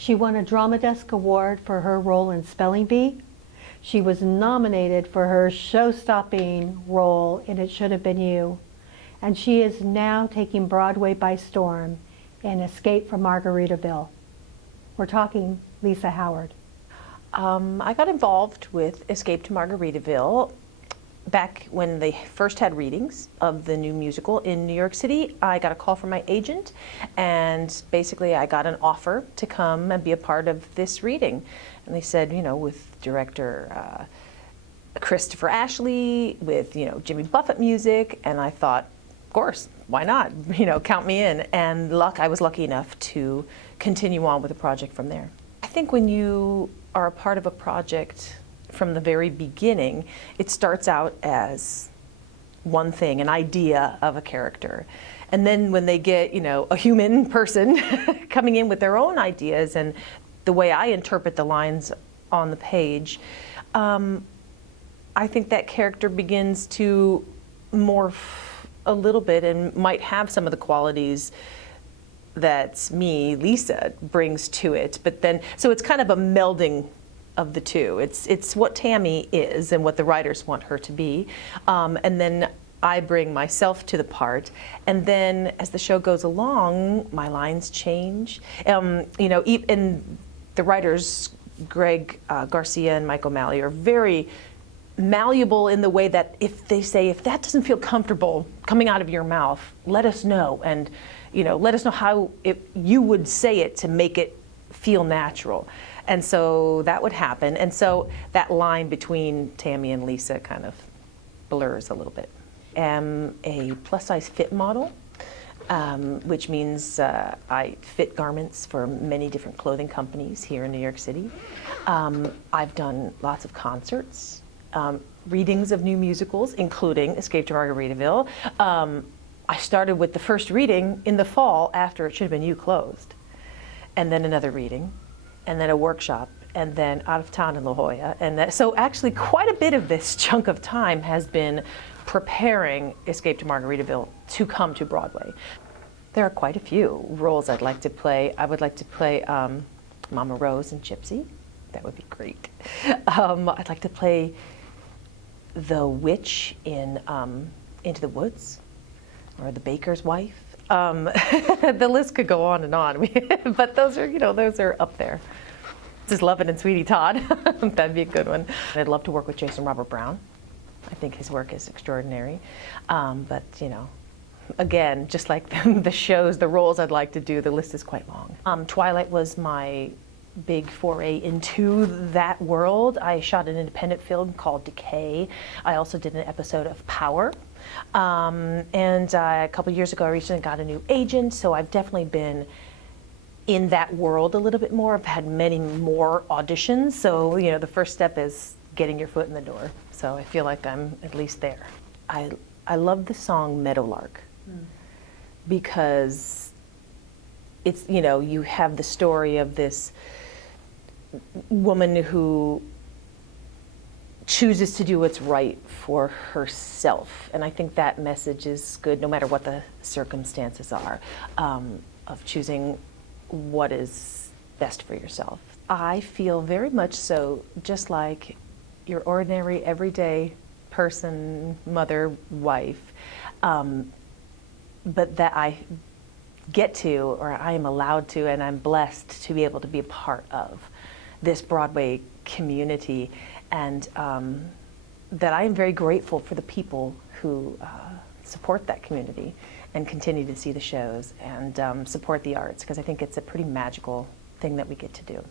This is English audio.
She won a Drama Desk Award for her role in Spelling Bee. She was nominated for her show-stopping role in It Should Have Been You. And she is now taking Broadway by storm in Escape from Margaritaville. We're talking Lisa Howard. I got involved with Escape to Margaritaville back when they first had readings of the new musical in New York City. I got a call from my agent, and basically I got an offer to come and be a part of this reading. And they said, you know, with director Christopher Ashley, with, you know, Jimmy Buffett music, and I thought, of course, why not? You know, count me in. And I was lucky enough to continue on with the project from there. I think when you are a part of a project from the very beginning, it starts out as one thing, an idea of a character. And then when they get, you know, a human person coming in with their own ideas and the way I interpret the lines on the page, I think that character begins to morph a little bit and might have some of the qualities that me, Lisa, brings to it. But then, so it's kind of a melding of the two. It's what Tammy is and what the writers want her to be. And then I bring myself to the part. And then as the show goes along, my lines change. You know, and the writers, Greg Garcia and Mike O'Malley, are very malleable in the way that if they say, if that doesn't feel comfortable coming out of your mouth, let us know. And, you know, let us know how you would say it to make it feel natural. And so that would happen. And so that line between Tammy and Lisa kind of blurs a little bit. I'm a plus-size fit model, which means I fit garments for many different clothing companies here in New York City. I've done lots of concerts, readings of new musicals, including Escape to Margaritaville. I started with the first reading in the fall after It Should Have Been You closed, and then another reading, and then a workshop, and then out of town in La Jolla. And so actually quite a bit of this chunk of time has been preparing Escape to Margaritaville to come to Broadway. There are quite a few roles I'd like to play. I would like to play Mama Rose and Gypsy. That would be great. I'd like to play the witch in Into the Woods, or the baker's wife. The list could go on and on, but those are, you know, those are up there. Just Lovin' and Sweetie Todd. That'd be a good one. I'd love to work with Jason Robert Brown. I think his work is extraordinary. But, you know, again, just like the shows, the roles I'd like to do, the list is quite long. Twilight was my big foray into that world. I shot an independent film called Decay. I also did an episode of Power. And a couple years ago, I recently got a new agent, so I've definitely been in that world a little bit more. I've had many more auditions, so, you know, the first step is getting your foot in the door. So I feel like I'm at least there. I love the song Meadowlark because it's, you know, you have the story of this woman who chooses to do what's right for herself. And I think that message is good no matter what the circumstances are, of choosing what is best for yourself. I feel very much so just like your ordinary, everyday person, mother, wife, but that I get to, or I am allowed to, and I'm blessed to be able to be a part of this Broadway community, and that I am very grateful for the people who support that community and continue to see the shows and support the arts, because I think it's a pretty magical thing that we get to do.